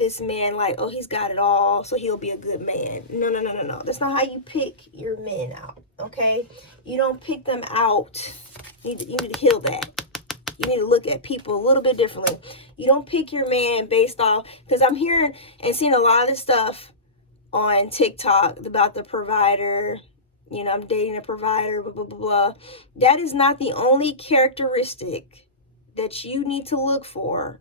this man like, oh, he's got it all, so he'll be a good man. No, no, no, no, no. That's not how you pick your men out, okay? You don't pick them out. You need to heal that. You need to look at people a little bit differently. You don't pick your man based off, because I'm hearing and seeing a lot of this stuff on TikTok about the provider. You know, I'm dating a provider, blah, blah, blah, blah. That is not the only characteristic that you need to look for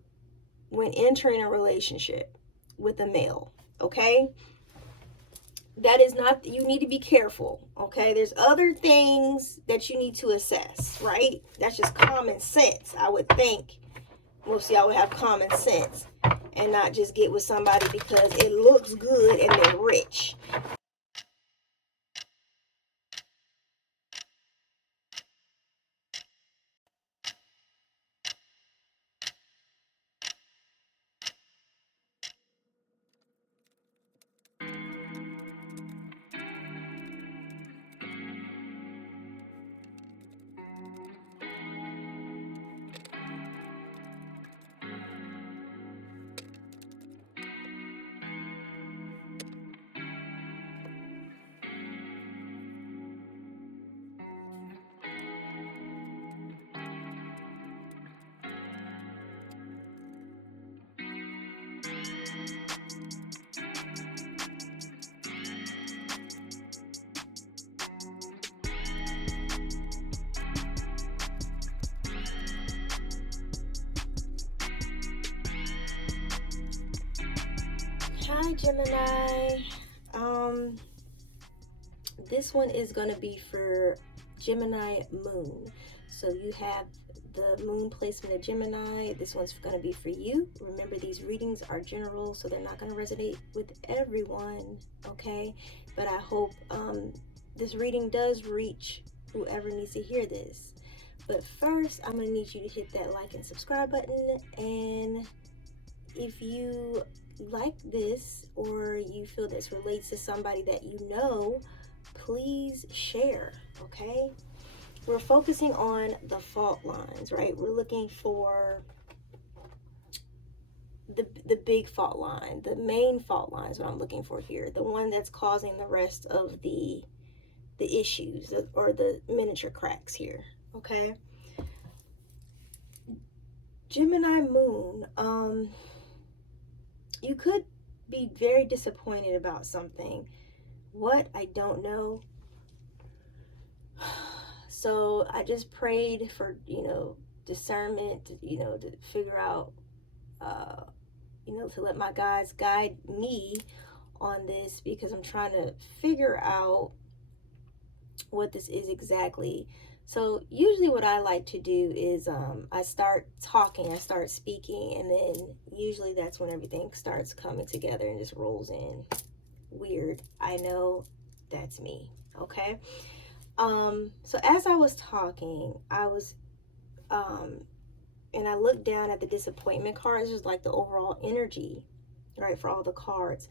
when entering a relationship with a male, okay? That is not, you need to be careful, okay? There's other things that you need to assess, right? That's just common sense, I would think. Most of y'all would have common sense and not just get with somebody because it looks good and they're rich. Hi, Gemini. This one is going to be for Gemini Moon. So you have the moon placement of Gemini. This one's going to be for you. Remember, these readings are general, so they're not going to resonate with everyone, okay? But I hope this reading does reach whoever needs to hear this. But first, I'm going to need you to hit that like and subscribe button. And if you like this or you feel this relates to somebody that you know, please share, okay? We're focusing on the fault lines, right? We're looking for the big fault line, the main fault line is what I'm looking for here, the one that's causing the rest of the issues or the miniature cracks here, okay? Gemini Moon, you could be very disappointed about something. What? I don't know. So I just prayed for, discernment, to figure out, to let my guides guide me on this, because I'm trying to figure out what this is exactly. So usually what I like to do is I start talking, I start speaking, and then usually that's when everything starts coming together and just rolls in. Weird. I know, that's me. Okay. So as I was talking, I was and I looked down at the disappointment cards, just like the overall energy, right, for all the cards.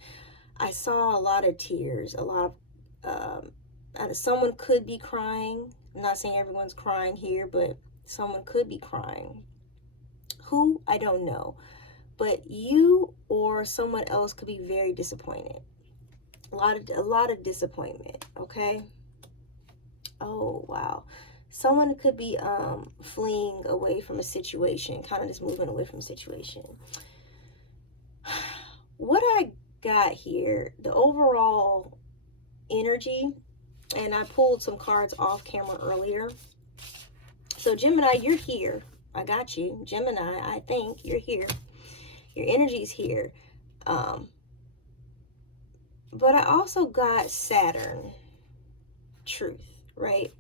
I saw a lot of tears, a lot of someone could be crying. I'm not saying everyone's crying here, but someone could be crying. Who? I don't know. But you or someone else could be very disappointed. A lot of disappointment, okay? Oh, wow. Someone could be fleeing away from a situation, kind of just moving away from a situation. What I got here, the overall energy, and I pulled some cards off camera earlier. So Gemini, you're here. I got you. Gemini, I think you're here. Your energy's here. But I also got Saturn, truth, right?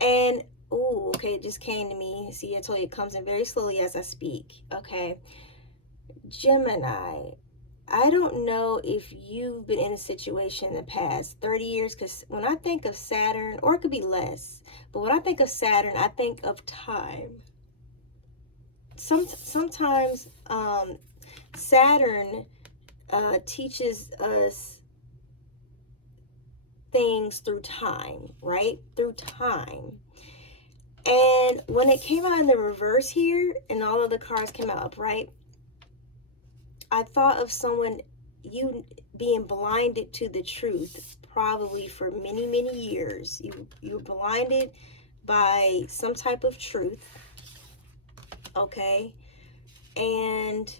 And, oh, okay, it just came to me. See, I told you it comes in very slowly as I speak, okay? Gemini, I don't know if you've been in a situation in the past 30 years, because when I think of Saturn, or it could be less, but when I think of Saturn, I think of time. Sometimes Saturn teaches us things through time, right? Through time. And when it came out in the reverse here, and all of the cards came out upright, I thought of someone, you being blinded to the truth, probably for many, many years. You were blinded by some type of truth, okay? And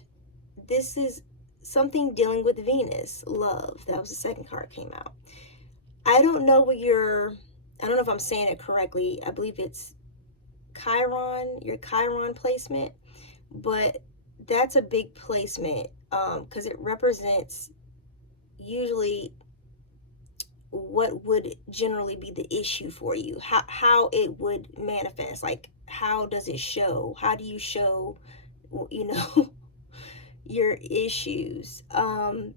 this is something dealing with Venus, love. That was the second card came out. I don't know if I'm saying it correctly. I believe it's Chiron, your Chiron placement, but that's a big placement because it represents usually what would generally be the issue for you, how it would manifest, like how does it show, how do you show, you know, your issues. And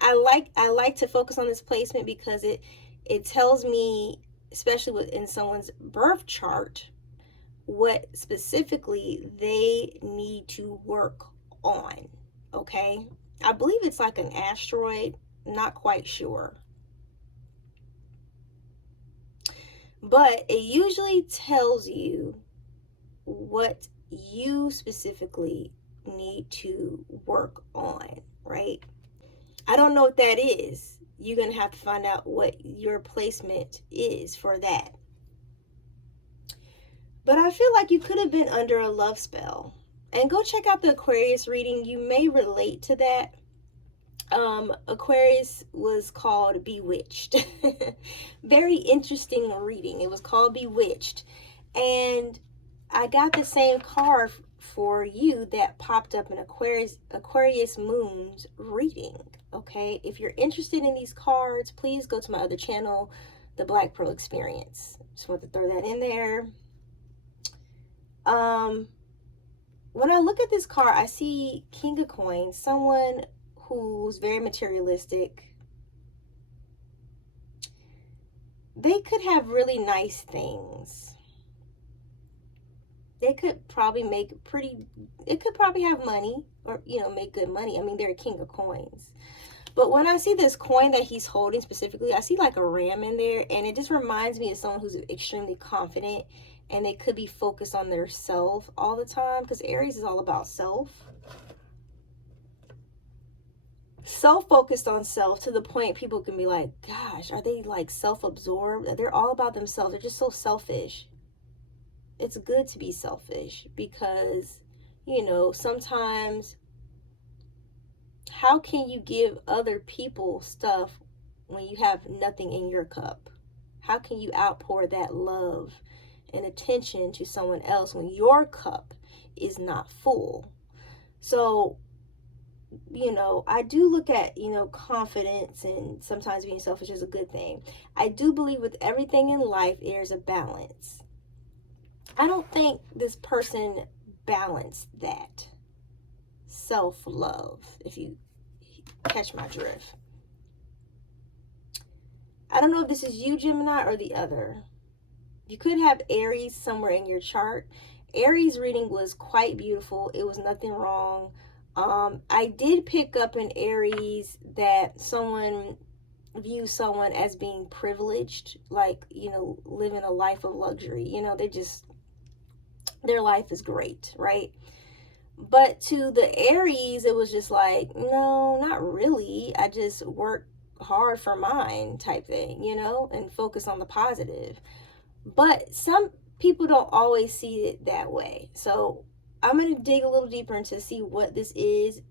I like to focus on this placement because it tells me, especially in someone's birth chart, what specifically they need to work on. Okay, I believe it's like an asteroid, not quite sure, but it usually tells you what you specifically need to work on, right? I don't know what that is. You're gonna have to find out what your placement is for that. But I feel like you could have been under a love spell. And go check out the Aquarius reading. You may relate to that. Aquarius was called Bewitched. Very interesting reading. It was called Bewitched. And I got the same card for you that popped up in Aquarius Moon's reading. Okay, if you're interested in these cards, please go to my other channel, The Black Pearl Experience. Just want to throw that in there. When I look at this card, I see King of Coins, someone who's very materialistic. They could have really nice things. They could probably it could probably have money, or, you know, make good money. I mean, they're a King of Coins. But when I see this coin that he's holding specifically, I see like a ram in there, and it just reminds me of someone who's extremely confident, and they could be focused on their self all the time, because Aries is all about self. So focused on self to the point people can be like, gosh, are they like self-absorbed? They're all about themselves. They're just so selfish. It's good to be selfish because, you know, sometimes how can you give other people stuff when you have nothing in your cup? How can you outpour that love and attention to someone else when your cup is not full? So, you know, I do look at, you know, confidence and sometimes being selfish is a good thing. I do believe with everything in life, there's a balance. I don't think this person balanced that self-love, if you catch my drift. I don't know if this is you, Gemini, or the other. You could have Aries somewhere in your chart. Aries reading was quite beautiful. It was nothing wrong. I did pick up in Aries that someone views someone as being privileged, like, you know, living a life of luxury. You know, their life is great, right? But to the Aries, it was just like, no, not really. I just work hard for mine type thing, you know, and focus on the positive. But some people don't always see it that way. So I'm going to dig a little deeper into see what this is,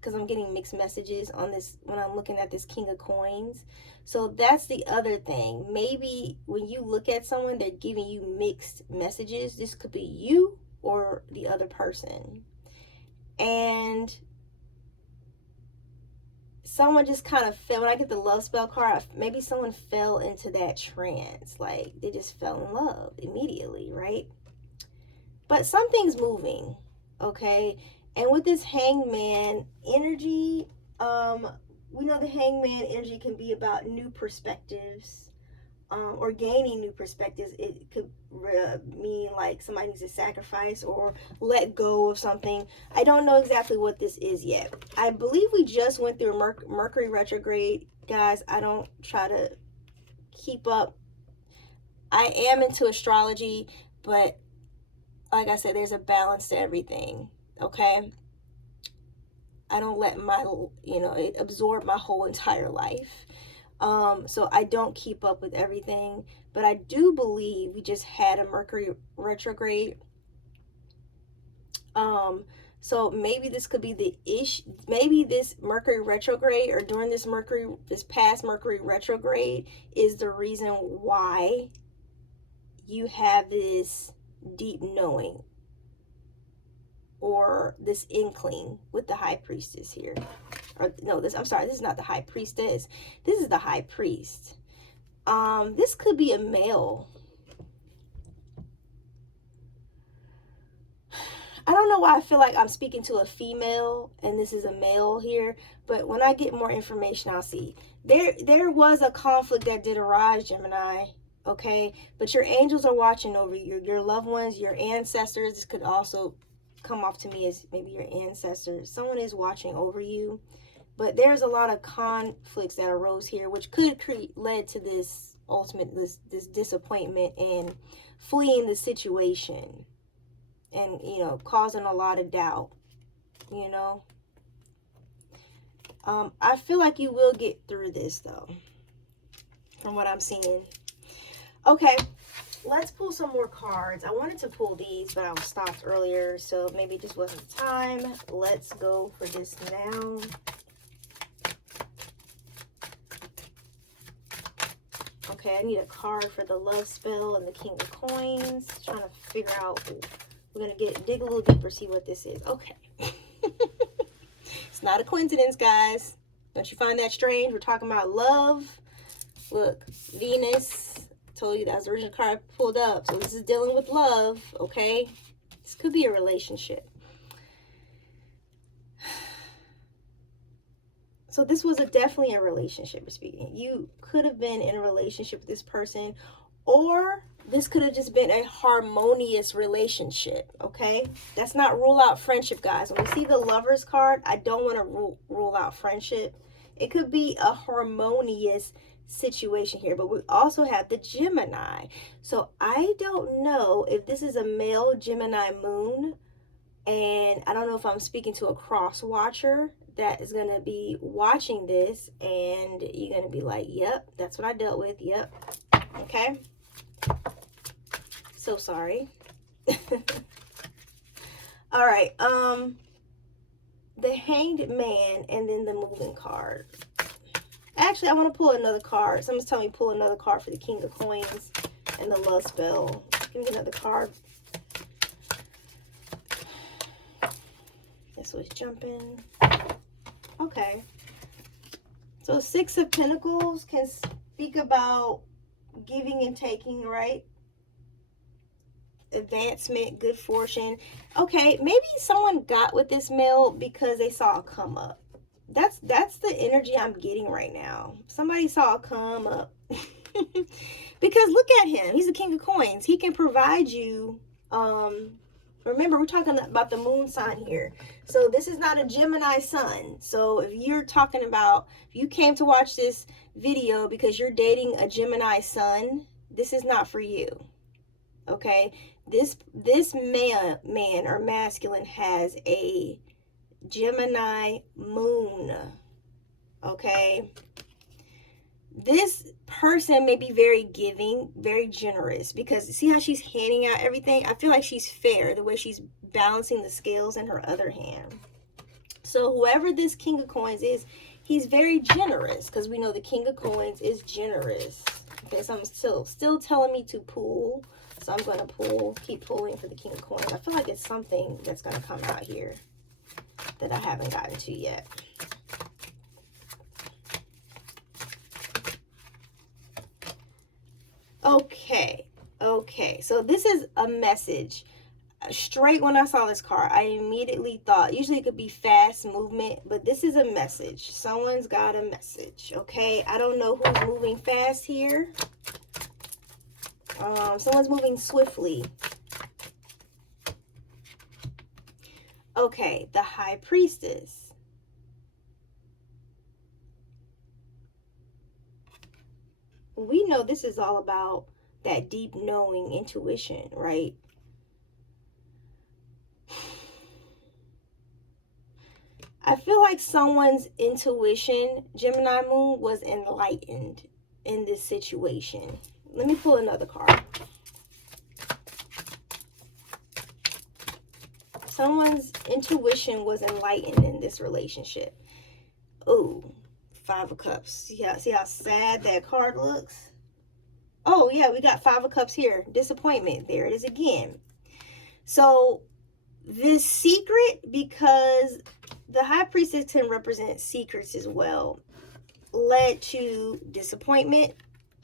because I'm getting mixed messages on this when I'm looking at this King of Coins. So that's the other thing. Maybe when you look at someone, they're giving you mixed messages. This could be you or the other person. And someone just kind of fell, when I get the love spell card, maybe someone fell into that trance. Like they just fell in love immediately, right? But something's moving, okay? And with this Hangman energy, we know the Hangman energy can be about new perspectives, or gaining new perspectives. It could mean like somebody needs to sacrifice or let go of something. I don't know exactly what this is yet. I believe we just went through Mercury retrograde, guys. I don't try to keep up. I am into astrology, but like I said, there's a balance to everything, okay? I don't let my, it absorb my whole entire life. So I don't keep up with everything, but I do believe we just had a Mercury retrograde. So maybe this could be the issue. Maybe this Mercury retrograde, or during this past Mercury retrograde, is the reason why you have this deep knowing, or this inkling with the High Priestess here. Or no, I'm sorry, this is not the High Priestess. This is the High Priest. This could be a male. I don't know why I feel like I'm speaking to a female and this is a male here, but when I get more information, I'll see. There was a conflict that did arise, Gemini, okay? But your angels are watching over you, your loved ones, your ancestors. This could also come off to me as maybe your ancestors. Someone is watching over you, but there's a lot of conflicts that arose here, which could led to this ultimate, this disappointment and fleeing the situation. And, causing a lot of doubt, I feel like you will get through this, though, from what I'm seeing. Okay, let's pull some more cards. I wanted to pull these, but I was stopped earlier, so maybe it just wasn't time. Let's go for this now. Okay, I need a card for the love spell and the King of Coins. Trying to figure out... We're going to dig a little deeper, see what this is. Okay. It's not a coincidence, guys. Don't you find that strange? We're talking about love. Look, Venus. Told you that was the original card I pulled up. So this is dealing with love, okay? This could be a relationship. So this was definitely a relationship, speaking. You could have been in a relationship with this person, or this could have just been a harmonious relationship, okay? That's not rule out friendship, guys. When we see the Lovers card, I don't want to rule out friendship. It could be a harmonious situation here, but we also have the Gemini. So I don't know if this is a male Gemini moon, and I don't know if I'm speaking to a cross watcher that is going to be watching this, and you're going to be like, yep, that's what I dealt with. Yep. Okay. So sorry. All right. The Hanged Man and then the Moving card. Actually, I want to pull another card. Someone's telling me pull another card for the King of Coins and the Love Spell. Give me another card. This was jumping. Okay. So Six of Pentacles can speak about giving and taking, right? Advancement, good fortune. Okay, maybe someone got with this male because they saw a come up. That's the energy I'm getting right now. Somebody saw a come up. Because look at him. He's the King of Coins. He can provide you. Remember, we're talking about the moon sign here. So this is not a Gemini sun. So if you're talking about, if you came to watch this video because you're dating a Gemini sun, this is not for you. Okay, this man or masculine has a Gemini moon. Okay, this person may be very giving, very generous, because see how she's handing out everything? I feel like she's fair the way she's balancing the scales in her other hand. So whoever this King of Coins is, he's very generous, because we know the King of Coins is generous. Okay, so I'm still telling me to pull. So I'm going to keep pulling for the King of Coins. I feel like it's something that's going to come out here that I haven't gotten to yet. Okay. So this is a message. Straight when I saw this card, I immediately thought, usually it could be fast movement, but this is a message. Someone's got a message, okay? I don't know who's moving fast here. Someone's moving swiftly. Okay, the High Priestess. We know this is all about that deep knowing, intuition, right? I feel like someone's intuition, Gemini Moon, was enlightened in this situation. Let me pull another card. Someone's intuition was enlightened in this relationship. Oh, 5 of Cups. See how sad that card looks? Oh, yeah, we got 5 of Cups here. Disappointment. There it is again. So, this secret, because the High Priestess can represent secrets as well, led to disappointment,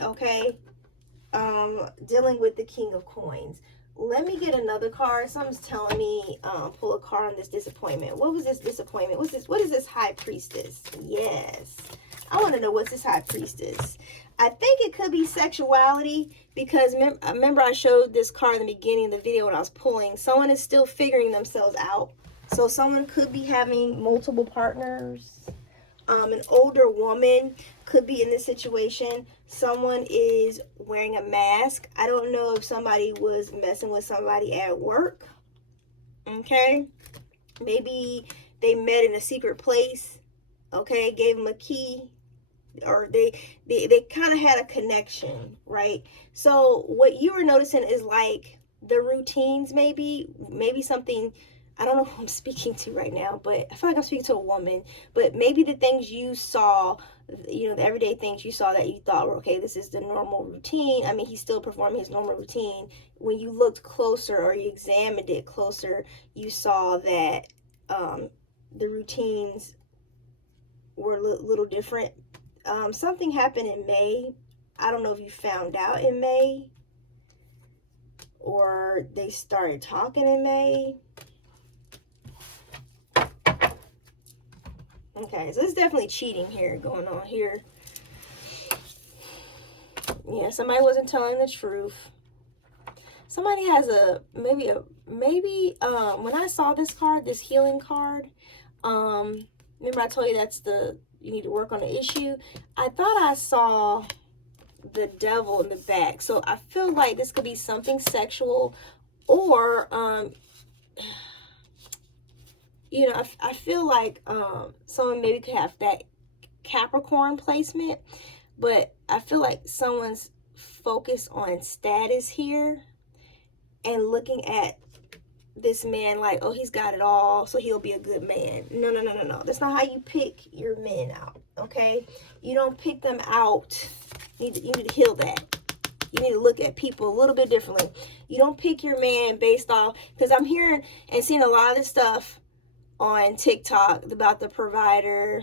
okay? Dealing with the King of Coins. Let me get another card. Something's telling me pull a card on this disappointment. What was this disappointment? What is this High Priestess? Yes. I want to know what's this High Priestess. I think it could be sexuality, because remember I showed this card in the beginning of the video when I was pulling. Someone is still figuring themselves out. So someone could be having multiple partners. An older woman could be in this situation. Someone is wearing a mask. I don't know if somebody was messing with somebody at work. Okay. Maybe they met in a secret place. Okay. Gave them a key. Or they kind of had a connection, right? So what you were noticing is like the routines, maybe something. I don't know who I'm speaking to right now, but I feel like I'm speaking to a woman. But maybe the things you saw, you know, the everyday things you saw that you thought were, okay, this is the normal routine. I mean, he's still performing his normal routine. When you looked closer or you examined it closer, you saw that the routines were a little different. Something happened in May. I don't know if you found out in May or they started talking in May. Okay, so there's definitely cheating here going on here. Yeah, somebody wasn't telling the truth. Somebody has maybe when I saw this card, this healing card, remember I told you that's you need to work on the issue. I thought I saw the devil in the back. So I feel like this could be something sexual, or you know, I feel like someone maybe could have that Capricorn placement, but I feel like someone's focused on status here and looking at this man like, oh, he's got it all, so he'll be a good man. No. That's not how you pick your men out, okay? You don't pick them out. You need to heal that. You need to look at people a little bit differently. You don't pick your man based off, because I'm hearing and seeing a lot of this stuff on TikTok about the provider.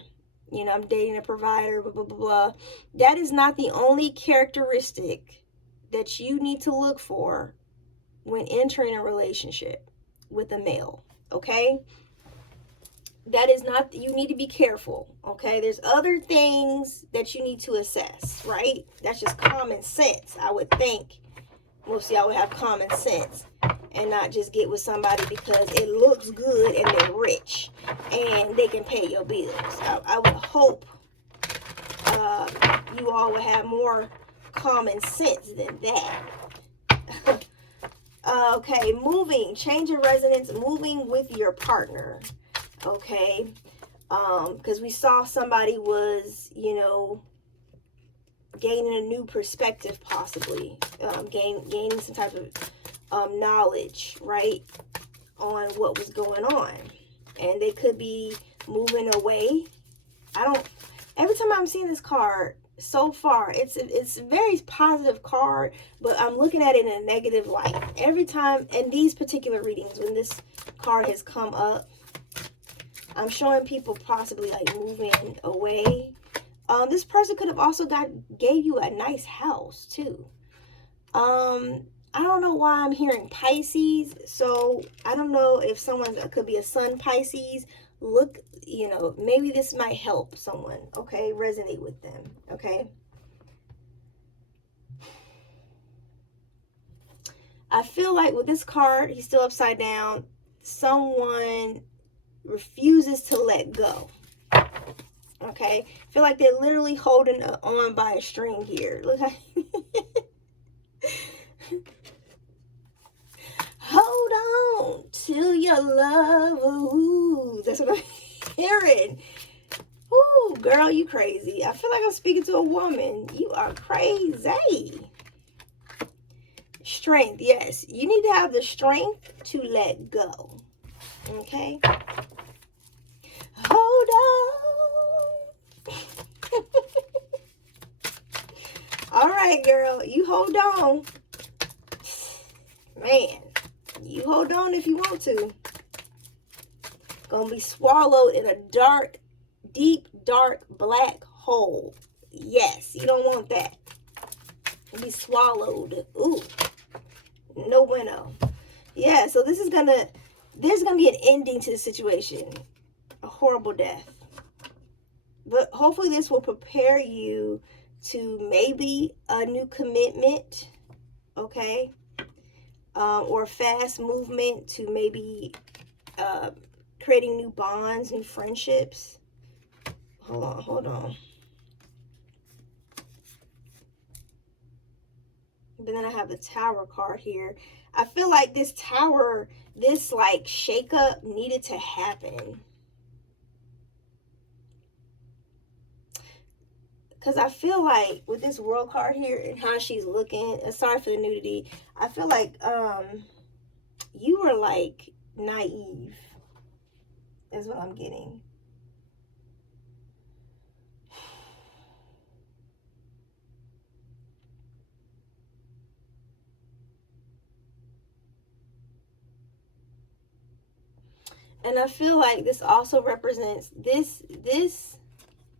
You know, I'm dating a provider, blah, blah, blah, blah. That is not the only characteristic that you need to look for when entering a relationship with a male, okay? That is not, you need to be careful, okay? There's other things that you need to assess, right? That's just common sense, I would think. Most of y'all would have common sense and not just get with somebody because it looks good and they're rich and they can pay your bills. I would hope you all would have more common sense than that. Okay, change of residence, moving with your partner, okay? Because we saw somebody was, you know, gaining a new perspective, possibly, gaining some type of knowledge, right, on what was going on. And they could be moving away. Every time I'm seeing this card, so far it's a very positive card, but I'm looking at it in a negative light every time. In these particular readings, when this card has come up, I'm showing people possibly like moving away. This person could have also gave you a nice house too. I don't know why I'm hearing Pisces, so I don't know if someone could be a Sun Pisces. Look, you know, maybe this might help someone, okay? Resonate with them, okay? I feel like with this card, he's still upside down. Someone refuses to let go, okay? I feel like they're literally holding on by a string here. Look how... Hold on to your love. Ooh, that's what hearing. Ooh, girl, you crazy. I feel like I'm speaking to a woman. You are crazy. Strength, yes. You need to have the strength to let go. Okay? Hold on. All right, girl. You hold on. Man, you hold on if you want to. Gonna be swallowed in a dark, deep, dark, black hole. Yes, you don't want that. Be swallowed. Ooh, no bueno. Yeah, so there's gonna be an ending to the situation. A horrible death. But hopefully this will prepare you to maybe a new commitment, okay? Or fast movement to maybe creating new bonds, new friendships. Hold on. But then I have the Tower card here. I feel like this Tower, this like shakeup needed to happen. Because I feel like with this World card here and how she's looking, sorry for the nudity, I feel like you were like naive is what I'm getting. And I feel like this also represents this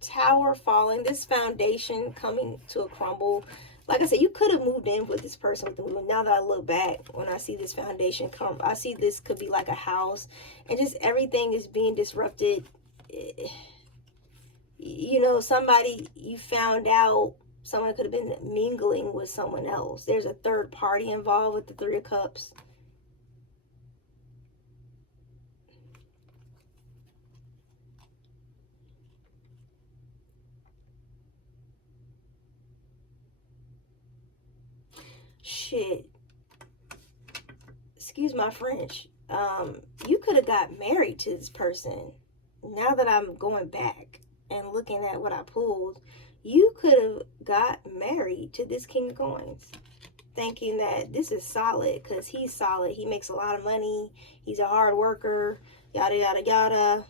tower falling, this foundation coming to a crumble. Like I said, you could have moved in with this person with the moon. Now that I look back, when I see this foundation come, I see this could be like a house, and just everything is being disrupted. You know, somebody, you found out someone could have been mingling with someone else. There's a third party involved with the Three of Cups. Shit. Excuse my French. You could have got married to this person. Now that I'm going back and looking at what I pulled, you could have got married to this King of Coins, thinking that this is solid because he's solid. He makes a lot of money. He's a hard worker. Yada, yada, yada.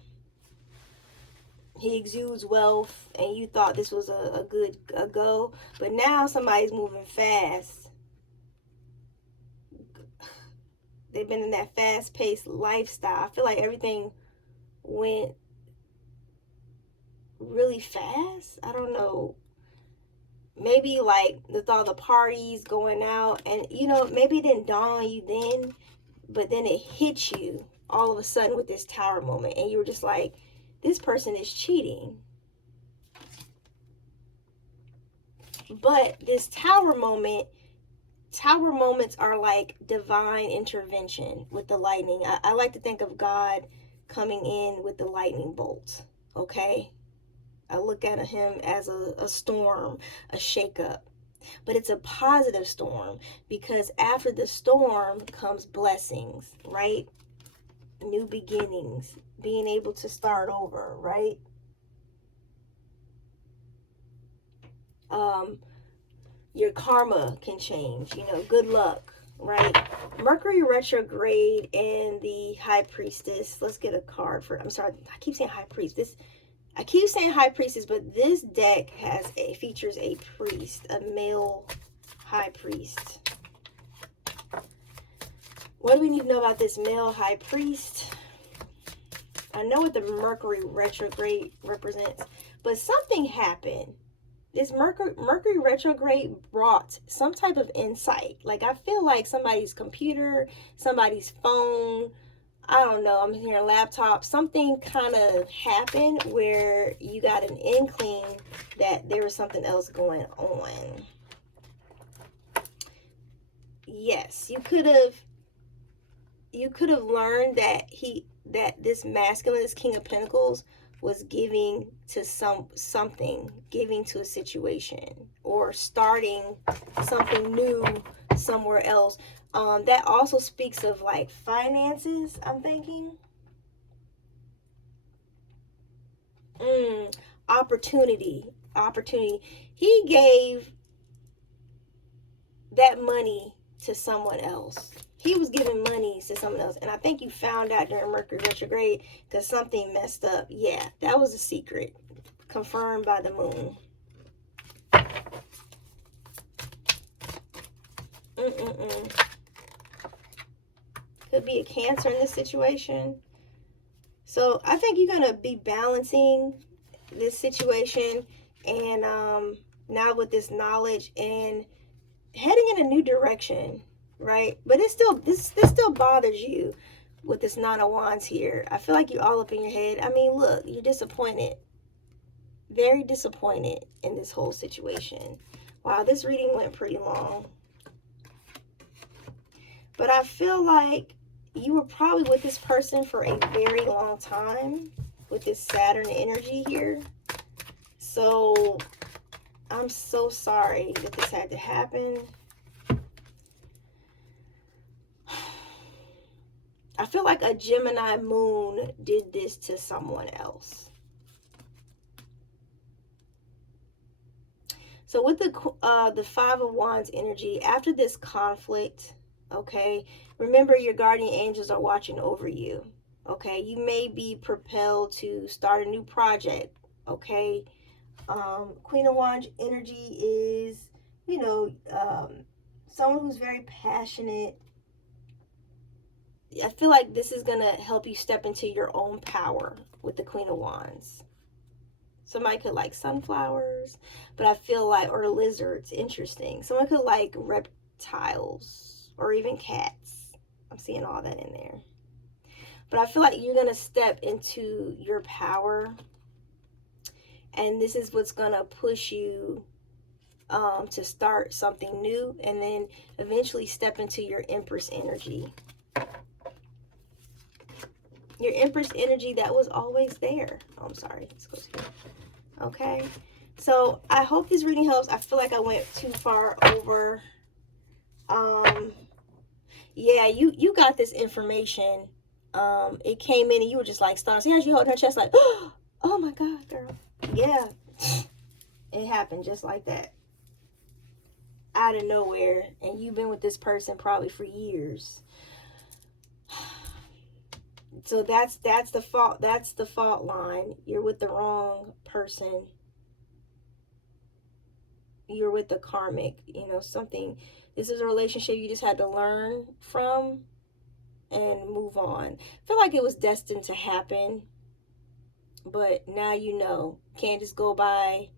He exudes wealth, and you thought this was a good go. But now somebody's moving fast. They've been in that fast-paced lifestyle. I feel like everything went really fast. I don't know. Maybe like with all the parties going out, and you know, maybe it didn't dawn on you then, but then it hit you all of a sudden with this Tower moment, and you were just like, this person is cheating. But this Tower moments are like divine intervention with the lightning. I like to think of God coming in with the lightning bolt, okay? I look at him as a storm, a shakeup. But it's a positive storm because after the storm comes blessings, right? New beginnings, being able to start over, right? Your karma can change, you know, good luck, right? Mercury retrograde and the High Priestess. Let's get a card for, I'm sorry, I keep saying High Priest. I keep saying High Priestess, but this deck features a priest, a male High Priest. What do we need to know about this male High Priest? I know what the Mercury retrograde represents, but something happened. This Mercury retrograde brought some type of insight. Like, I feel like somebody's computer, somebody's phone, I don't know, I'm hearing laptop, something kind of happened where you got an inkling that there was something else going on. Yes, you could have learned that this masculine, this King of Pentacles, was giving to something, giving to a situation, or starting something new somewhere else. That also speaks of like finances, I'm thinking. Opportunity. He gave that money to someone else. He was giving money to someone else. And I think you found out during Mercury retrograde because something messed up. Yeah, that was a secret. Confirmed by the moon. Could be a Cancer in this situation. So I think you're going to be balancing this situation and now with this knowledge and heading in a new direction, right? But it's still, this still bothers you with this Nine of Wands here. I feel like you're all up in your head. I mean, look, you're disappointed. Very disappointed in this whole situation. Wow, this reading went pretty long. But I feel like you were probably with this person for a very long time with this Saturn energy here. So I'm so sorry that this had to happen. I feel like a Gemini moon did this to someone else. So with the Five of Wands energy, after this conflict, okay, remember your guardian angels are watching over you. Okay, you may be propelled to start a new project. Okay, Queen of Wands energy is, you know, someone who's very passionate. I feel like this is gonna help you step into your own power with the Queen of Wands. Somebody could like sunflowers, but I feel like, or lizards, interesting. Someone could like reptiles or even cats. I'm seeing all that in there. But I feel like you're going to step into your power. And this is what's going to push you to start something new. And then eventually step into your Empress energy. Your Empress energy that was always there. Oh, I'm sorry. Let's go here. Okay. So I hope this reading helps. I feel like I went too far over. Yeah, you got this information. It came in and you were just like stunned. See how she holding her chest like, oh my God, girl. Yeah. It happened just like that. Out of nowhere. And you've been with this person probably for years. So that's the fault. That's the fault line. You're with the wrong person. You're with the karmic, you know, something. This is a relationship you just had to learn from and move on. I feel like it was destined to happen, but now you know. Can't just go by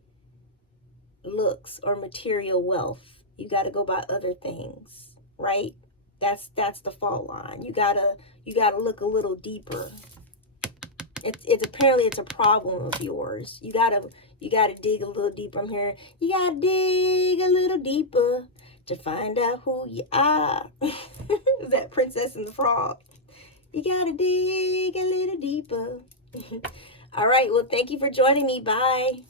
looks or material wealth. You got to go by other things, right? That's the fault line. You gotta look a little deeper. It's apparently it's a problem of yours. You gotta dig a little deeper. I'm here. You gotta dig a little deeper to find out who you are. Is that Princess and the Frog? You gotta dig a little deeper. All right. Well, thank you for joining me. Bye.